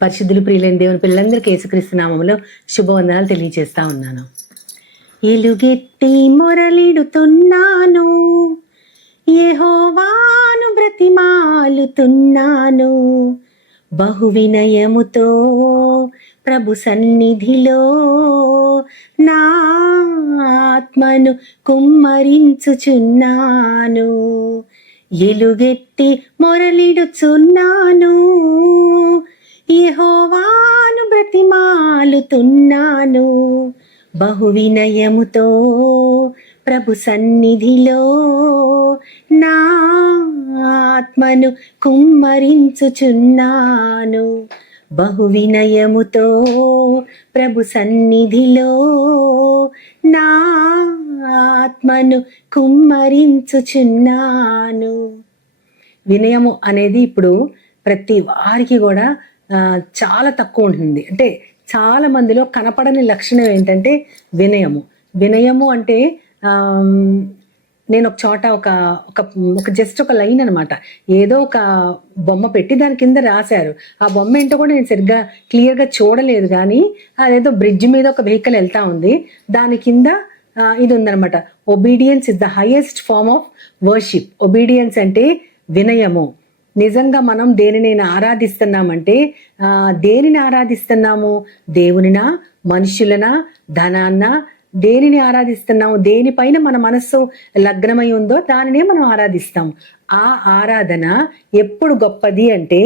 పరిశుద్ధులు ప్రియులైన దేవుని పిల్లలందరికీ యేసుక్రీస్తు నామములో శుభవందనాలు తెలియజేస్తా ఉన్నాను. ఎలుగెత్తి మొరలిడుతున్నాను, యెహోవాను బ్రతిమాలుతున్నాను, బహు వినయముతో ప్రభు సన్నిధిలో నా ఆత్మను కుమ్మరించుచున్నాను. ఎలుగెత్తి మొరలిడుచున్నాను, యెహోవాను బ్రతిమాలుతున్నాను, బహు వినయముతో ప్రభు సన్నిధిలో నా ఆత్మను కుమ్మరించుచున్నాను. బహు వినయముతో ప్రభు సన్నిధిలో నా ఆత్మను కుమ్మరించుచున్నాను. వినయము అనేది ఇప్పుడు ప్రతి వారికి కూడా చాలా తక్కువ ఉంటుంది. అంటే చాలా మందిలో కనపడని లక్షణం ఏంటంటే వినయము. వినయము అంటే నేను ఒక చోట ఒక జస్ట్ ఒక లైన్ అనమాట, ఏదో ఒక బొమ్మ పెట్టి దాని కింద రాశారు. ఆ బొమ్మ ఏంటో కూడా నేను సరిగ్గా క్లియర్గా చూడలేదు, కానీ అదేదో బ్రిడ్జ్ మీద ఒక వెహికల్ వెళ్తా ఉంది, దాని కింద ఇది ఉందనమాట, obedience is the highest form of worship. Obedience అంటే వినయము. నిజంగా మనం దేనినైనా ఆరాధిస్తున్నామంటే దేనిని ఆరాధిస్తున్నాము? దేవునినా, మనుషులనా, ధనాన్న? దేనిని ఆరాధిస్తున్నాము? దేనిపైన మన మనస్సు లగ్నమై ఉందో దానినే మనం ఆరాధిస్తాము. ఆ ఆరాధన ఎప్పుడు గొప్పది అంటే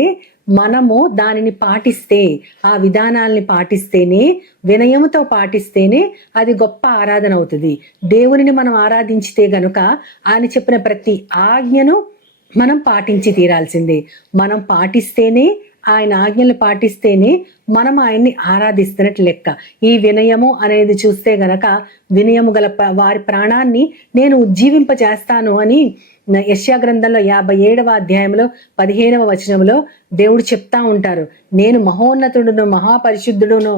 మనము దానిని పాటిస్తే, ఆ విధానాల్ని పాటిస్తేనే, వినయముతో పాటిస్తేనే అది గొప్ప ఆరాధన అవుతుంది. దేవునిని మనం ఆరాధించితే గనుక ఆయన చెప్పిన ప్రతి ఆజ్ఞను మనం పాటించి తీరాల్సిందే. మనం పాటిస్తేనే, ఆయన ఆజ్ఞలు పాటిస్తేనే మనం ఆయన్ని ఆరాధిస్తున్నట్టు లెక్క. ఈ వినయము అనేది చూస్తే గనక, వినయము గల వారి ప్రాణాన్ని నేను ఉజ్జీవింపజేస్తాను అని యెషయా గ్రంథంలో 57వ అధ్యాయంలో 15వ వచనంలో దేవుడు చెప్తా ఉంటారు. నేను మహోన్నతుడును మహాపరిశుద్ధుడును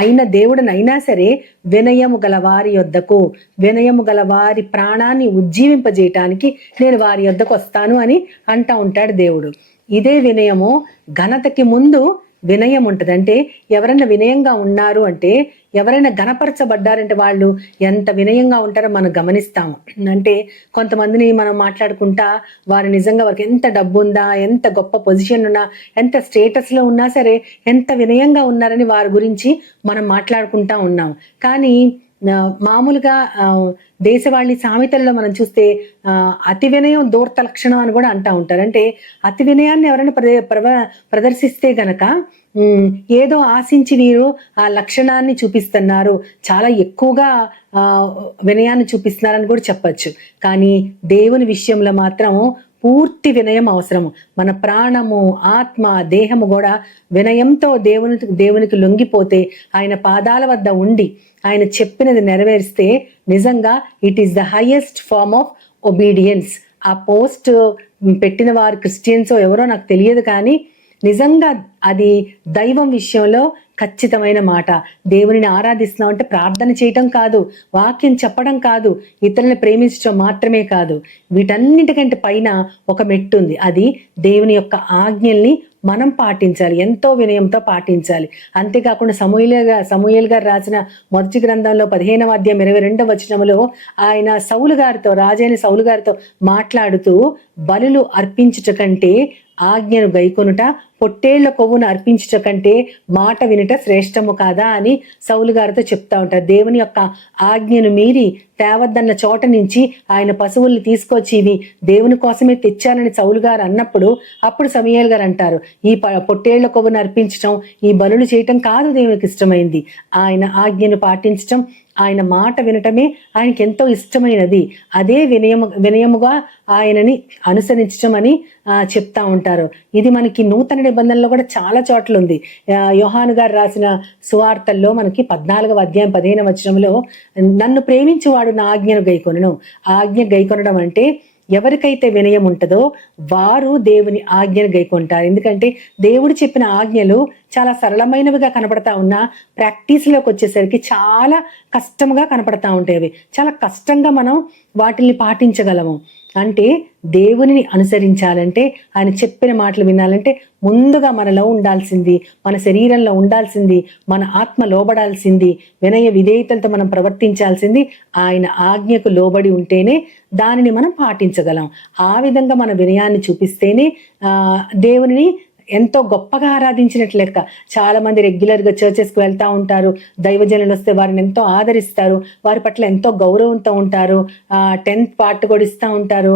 అయిన దేవుడునైనా సరే వినయము గల వారి యొద్దకు, వినయము గల వారి ప్రాణాన్ని ఉజ్జీవింపజేయటానికి నేను వారి యొద్దకు వస్తాను అని అంటా ఉంటాడు దేవుడు. ఇదే వినయము. ఘనతకి ముందు వినయం ఉంటుంది. అంటే ఎవరైనా వినయంగా ఉన్నారు అంటే, ఎవరైనా గణపరచబడ్డారంటే వాళ్ళు ఎంత వినయంగా ఉంటారో మనం గమనిస్తాము. అంటే కొంతమందిని మనం మాట్లాడుకుంటా, వారు నిజంగా వారికి ఎంత డబ్బు ఉందా, ఎంత గొప్ప పొజిషన్ ఉన్నా, ఎంత స్టేటస్లో ఉన్నా సరే ఎంత వినయంగా ఉన్నారని వారి గురించి మనం మాట్లాడుకుంటా ఉన్నాం. కానీ మామూలుగా దేశవాళీ సామెతల్లో మనం చూస్తే అతి వినయం దూర్త లక్షణం అని కూడా అంటా ఉంటారు. అంటే అతి వినయాన్ని ఎవరైనా ప్రదర్శిస్తే గనక ఏదో ఆశించి వీరు ఆ లక్షణాన్ని చూపిస్తున్నారు, చాలా ఎక్కువగా వినయాన్ని చూపిస్తున్నారని కూడా చెప్పచ్చు. కానీ దేవుని విషయంలో మాత్రము పూర్తి వినయం అవసరము. మన ప్రాణము, ఆత్మ, దేహము కూడా వినయంతో దేవునికి లొంగిపోతే, ఆయన పాదాల వద్ద ఉండి ఆయన చెప్పినది నెరవేరిస్తే నిజంగా it is the highest form of obedience. ఆ పోస్ట్ పెట్టిన వారు క్రిస్టియన్సో ఎవరో నాకు తెలియదు, కానీ నిజంగా అది దైవం విషయంలో ఖచ్చితమైన మాట. దేవునిని ఆరాధిస్తున్నాం అంటే ప్రార్థన చేయటం కాదు, వాక్యం చెప్పడం కాదు, ఇతరులను ప్రేమించడం మాత్రమే కాదు. వీటన్నిటికంటే పైన ఒక మెట్టు ఉంది. అది దేవుని యొక్క ఆజ్ఞల్ని మనం పాటించాలి, ఎంతో వినయంతో పాటించాలి. అంతేకాకుండా సమూయేలు గారు రాసిన మొదటి గ్రంథంలో 15వ అధ్యాయం 22వ వచనంలో ఆయన రాజైన సౌలు గారితో మాట్లాడుతూ, బలులు అర్పించుట కంటే ఆజ్ఞను గైకొనుట, పొట్టేళ్ల కొవ్వును అర్పించుట కంటే మాట వినుట శ్రేష్టము కాదా అని సౌలు గారితో చెప్తా ఉంటారు. దేవుని యొక్క ఆజ్ఞను మీరి తేవద్దన్న చోట నుంచి ఆయన పశువుల్ని తీసుకొచ్చి ఇవి దేవుని కోసమే తెచ్చానని సౌలు గారు అన్నప్పుడు, అప్పుడు సమూయేలు గారు అంటారు, ఈ పొట్టేళ్ల కొవ్వును అర్పించటం, ఈ బలులు చేయటం కాదు దేవునికి ఇష్టమైంది. ఆయన ఆజ్ఞను పాటించటం, ఆయన మాట వినటమే ఆయనకి ఎంతో ఇష్టమైనది. అదే వినయముగా ఆయనని అనుసరించటం అని చెప్తా ఉంటారు. ఇది మనకి నూతన నిబంధనలో కూడా చాలా చోట్ల ఉంది. యోహాను గారు రాసిన సువార్తల్లో మనకి 14వ అధ్యాయం 15వ వచనంలో, నన్ను ప్రేమించువాడు నా ఆజ్ఞను గైకొనును. ఆజ్ఞ గైకొనడం అంటే ఎవరికైతే వినయం ఉంటుందో వారు దేవుని ఆజ్ఞను గైకొంటారు. ఎందుకంటే దేవుడు చెప్పిన ఆజ్ఞలు చాలా సరళమైనవిగా కనపడతా ఉన్నా ప్రాక్టీస్లోకి వచ్చేసరికి చాలా కష్టంగా కనపడతా ఉంటాయి. చాలా కష్టంగా మనం వాటిని పాటించగలము. అంటే దేవునిని అనుసరించాలంటే, ఆయన చెప్పిన మాటలు వినాలంటే ముందుగా మనలో ఉండాల్సింది, మన శరీరంలో ఉండాల్సింది, మన ఆత్మ లోబడాల్సింది, వినయ విధేయతలతో మనం ప్రవర్తించాల్సింది ఆయన ఆజ్ఞకు లోబడి ఉంటేనే దానిని మనం పాటించగలం. ఆ విధంగా మన వినయాన్ని చూపిస్తేనే దేవునిని ఎంతో గొప్పగా ఆరాధించినట్లు లెక్క. చాలా మంది రెగ్యులర్గా చర్చెస్కి వెళ్తూ ఉంటారు, దైవజనులు వస్తే వారిని ఎంతో ఆదరిస్తారు, వారి పట్ల ఎంతో గౌరవంతో ఉంటారు, 10th పార్ట్ కూడా ఇస్తూ ఉంటారు,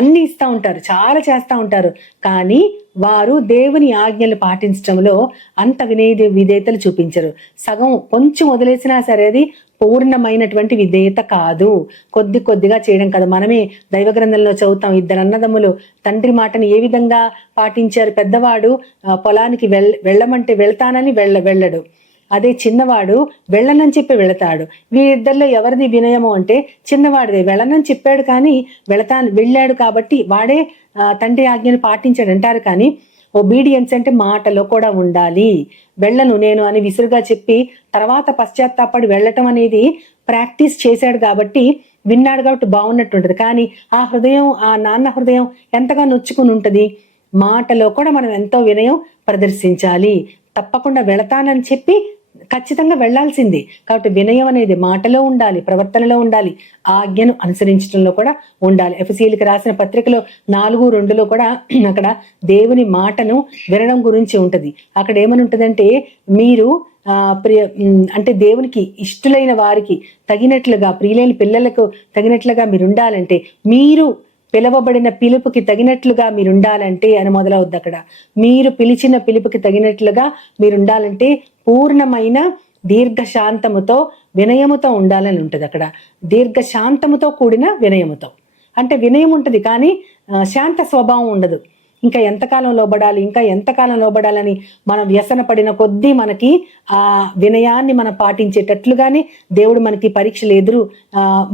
అన్నీ ఇస్తూ ఉంటారు, చాలా చేస్తూ ఉంటారు. కానీ వారు దేవుని ఆజ్ఞలు పాటించడంలో అంత విధేయతలు చూపించరు. సగం కొంచెం వదిలేసినా సరే అది పూర్ణమైనటువంటి విధేయత కాదు. కొద్దిగా చేయడం కదా. మనమే దైవ గ్రంథంలో చదువుతాం, 2 అన్నదమ్ములు తండ్రి మాటని ఏ విధంగా పాటించారు. పెద్దవాడు పొలానికి వెళ్ళమంటే వెళ్తానని వెళ్ళడు, అదే చిన్నవాడు వెళ్ళనని చెప్పి వెళతాడు. వీరిద్దరిలో ఎవరిది వినయము అంటే చిన్నవాడిదే. వెళ్ళనని చెప్పాడు కానీ వెళ్ళాడు కాబట్టి వాడే తండ్రి ఆజ్ఞను పాటించాడు అంటారు. కానీ ఒబీడియన్స్ అంటే మాటలో కూడా ఉండాలి. వెళ్ళను నేను అని విసురుగా చెప్పి తర్వాత పశ్చాత్తాపడి వెళ్ళటం అనేది ప్రాక్టీస్ చేశాడు కాబట్టి, విన్నాడు కాబట్టి బాగున్నట్టుంటది. కానీ ఆ హృదయం, ఆ నాన్న హృదయం ఎంతగా నొచ్చుకుని ఉంటుంది. మాటలో కూడా మనం ఎంతో వినయం ప్రదర్శించాలి. తప్పకుండా వెళతానని చెప్పి ఖచ్చితంగా వెళ్లాల్సింది. కాబట్టి వినయం అనేది మాటలో ఉండాలి, ప్రవర్తనలో ఉండాలి, ఆజ్ఞను అనుసరించడంలో కూడా ఉండాలి. ఎఫెసీయులకు రాసిన పత్రికలో 4:2 కూడా అక్కడ దేవుని మాటను వినడం గురించి ఉంటది. అక్కడ ఏమని ఉంటదంటే, మీరు అంటే దేవునికి ఇష్టలైన వారికి తగినట్లుగా, ప్రియులైన పిల్లలకు తగినట్లుగా మీరు ఉండాలంటే, మీరు పిలవబడిన పిలుపుకి తగినట్లుగా మీరుండాలంటే అని మొదలవుద్ది అక్కడ. మీరు పిలిచిన పిలుపుకి తగినట్లుగా మీరుండాలంటే పూర్ణమైన దీర్ఘశాంతముతో వినయముతో ఉండాలని ఉంటుంది అక్కడ. దీర్ఘశాంతముతో కూడిన వినయముతో అంటే వినయం ఉంటుంది కానీ శాంత స్వభావం ఉండదు. ఇంకా ఎంతకాలం లోబడాలని మనం వ్యసన పడిన కొద్దీ మనకి ఆ వినయాన్ని మనం పాటించేటట్లుగానే దేవుడు మనకి పరీక్షలు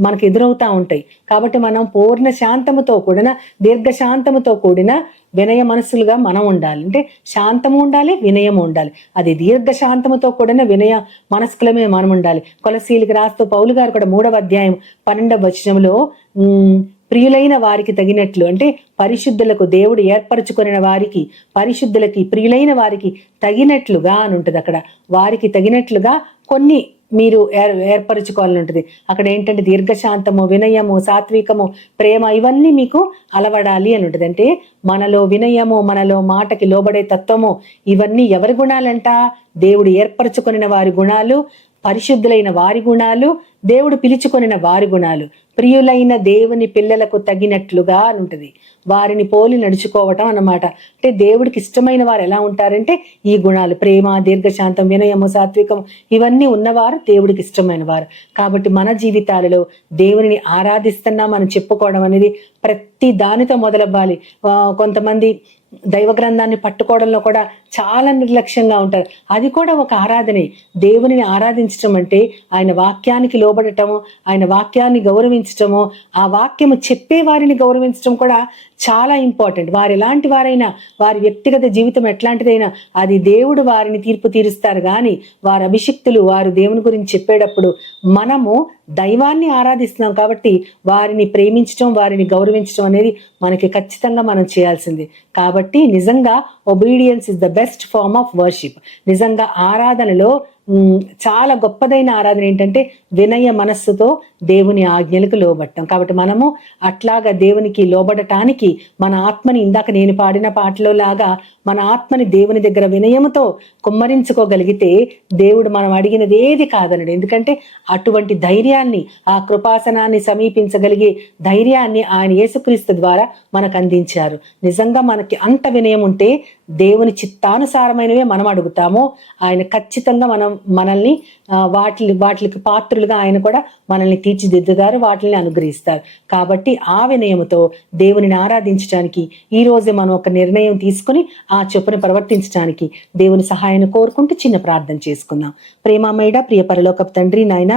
మనకి ఎదురవుతా ఉంటాయి. కాబట్టి మనం పూర్ణ శాంతముతో కూడిన దీర్ఘశాంతముతో కూడిన వినయ మనసులుగా మనం ఉండాలి. అంటే శాంతము ఉండాలి, వినయము ఉండాలి. అది దీర్ఘశాంతముతో కూడిన వినయ మనస్కులమే మనం ఉండాలి. కొలసీలకు రాస్తూ పౌలు గారు కూడా 3వ అధ్యాయం 12వ వచనంలో ప్రియులైన వారికి తగినట్లు, అంటే పరిశుద్ధులకు దేవుడు ఏర్పరచుకున్న వారికి, పరిశుద్ధులకి ప్రియులైన వారికి తగినట్లుగా అని ఉంటుంది అక్కడ. వారికి తగినట్లుగా కొన్ని మీరు ఏర్పరచుకోవాలని ఉంటుంది అక్కడ. ఏంటంటే దీర్ఘశాంతము, వినయము, సాత్వికము, ప్రేమ ఇవన్నీ మీకు అలవడాలి అని ఉంటుంది. అంటే మనలో వినయము, మనలో మాటకి లోబడే తత్వము, ఇవన్నీ ఎవరి గుణాలంట? దేవుడు ఏర్పరచుకొనిన వారి గుణాలు, పరిశుద్ధులైన వారి గుణాలు, దేవుడు పిలుచుకొనిన వారి గుణాలు, ప్రియులైన దేవుని పిల్లలకు తగినట్లుగా అని ఉంటుంది. వారిని పోలి నడుచుకోవటం అన్నమాట. అంటే దేవుడికి ఇష్టమైన వారు ఎలా ఉంటారంటే ఈ గుణాలు, ప్రేమ, దీర్ఘశాంతం, వినయము, సాత్వికము ఇవన్నీ ఉన్నవారు దేవుడికి ఇష్టమైన వారు. కాబట్టి మన జీవితాలలో దేవునిని ఆరాధిస్తున్నాం అని చెప్పుకోవడం అనేది ప్రతి దానితో మొదలవ్వాలి. కొంతమంది దైవ గ్రంథాన్ని పట్టుకోవడంలో కూడా చాలా నిర్లక్ష్యంగా ఉంటారు. అది కూడా ఒక ఆరాధనే. దేవునిని ఆరాధించడం అంటే ఆయన వాక్యానికి లోబడటము, ఆయన వాక్యాన్ని గౌరవించటము, ఆ వాక్యము చెప్పే వారిని గౌరవించడం కూడా చాలా ఇంపార్టెంట్. వారు ఎలాంటి వారైనా, వారి వ్యక్తిగత జీవితం ఎట్లాంటిదైనా అది దేవుడు వారిని తీర్పు తీరుస్తారు. కానీ వారు అభిషిక్తులు, వారు దేవుని గురించి చెప్పేటప్పుడు మనము దైవాన్ని ఆరాధిస్తున్నాం కాబట్టి వారిని ప్రేమించడం, వారిని గౌరవించడం అనేది మనకి ఖచ్చితంగా మనం చేయాల్సింది. కాబట్టి నిజంగా obedience is the best form of worship. నిజంగా ఆరాధనలో చాలా గొప్పదైన ఆరాధన ఏంటంటే వినయ మనస్సుతో దేవుని ఆజ్ఞలకు లోబడటం. కాబట్టి మనము అట్లాగా దేవునికి లోబడటానికి మన ఆత్మని, ఇందాక నేను పాడిన పాటలో లాగా మన ఆత్మని దేవుని దగ్గర వినయముతో కుమ్మరించుకోగలిగితే దేవుడు మనం అడిగినది ఏది కాదనడు. ఎందుకంటే అటువంటి ధైర్యాన్ని, ఆ కృపాసనాన్ని సమీపించగలిగే ధైర్యాన్ని ఆయన యేసుక్రీస్తు ద్వారా మనకు అందించారు. నిజంగా మనకి అంత వినయం ఉంటే దేవుని చిత్తానుసారమైనవే మనం అడుగుతాము. ఆయన ఖచ్చితంగా మనల్ని వాటికి పాత్రులుగా ఆయన కూడా మనల్ని తీర్చిదిద్దుతారు, వాటిని అనుగ్రహిస్తారు. కాబట్టి ఆ వినయముతో దేవునిని ఆరాధించడానికి ఈ రోజే మనం ఒక నిర్ణయం తీసుకుని ఆ చొప్పున ప్రవర్తించడానికి దేవుని సహాయాన్ని కోరుకుంటూ చిన్న ప్రార్థన చేసుకుందాం. ప్రేమమయుడ, ప్రియ పరలోకపు తండ్రి, నాయన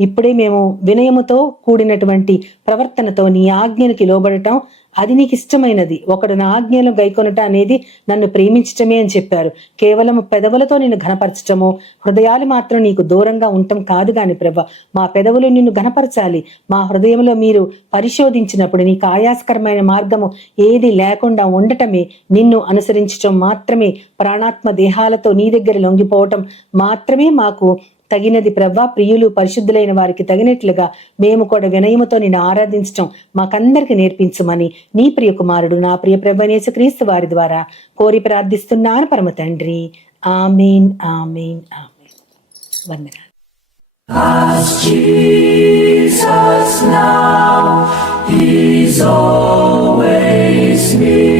ఇప్పుడే మేము వినయముతో కూడినటువంటి ప్రవర్తనతో నీ ఆజ్ఞలకి లోబడటం అది నీకు ఇష్టమైనది. ఒకడు నా ఆజ్ఞలు గైకొనట అనేది నన్ను ప్రేమించటమే అని చెప్పారు. కేవలం పెదవులతో నిన్ను ఘనపరచటము, హృదయాలు మాత్రం నీకు దూరంగా ఉండటం కాదు గాని ప్రభ, మా పెదవులు నిన్ను ఘనపరచాలి. మా హృదయంలో మీరు పరిశోధించినప్పుడు నీకు ఆయాస్కరమైన మార్గము ఏది లేకుండా ఉండటమే, నిన్ను అనుసరించటం మాత్రమే, ప్రాణాత్మ దేహాలతో నీ దగ్గర లొంగిపోవటం మాత్రమే మాకు తగినది ప్రభా. ప్రియులు పరిశుద్ధులైన వారికి తగినట్లుగా మేము కూడా వినయముతో నిన్ను ఆరాధించటం మాకందరికి నేర్పించమని నీ ప్రియ కుమారుడు నా ప్రియ ప్రభు యేసుక్రీస్తు వారి ద్వారా కోరి ప్రార్థిస్తున్నాను పరమ తండ్రి. ఆమేన్, ఆమేన్, ఆమేన్. వందనాలు. As Jesus now, He's always near.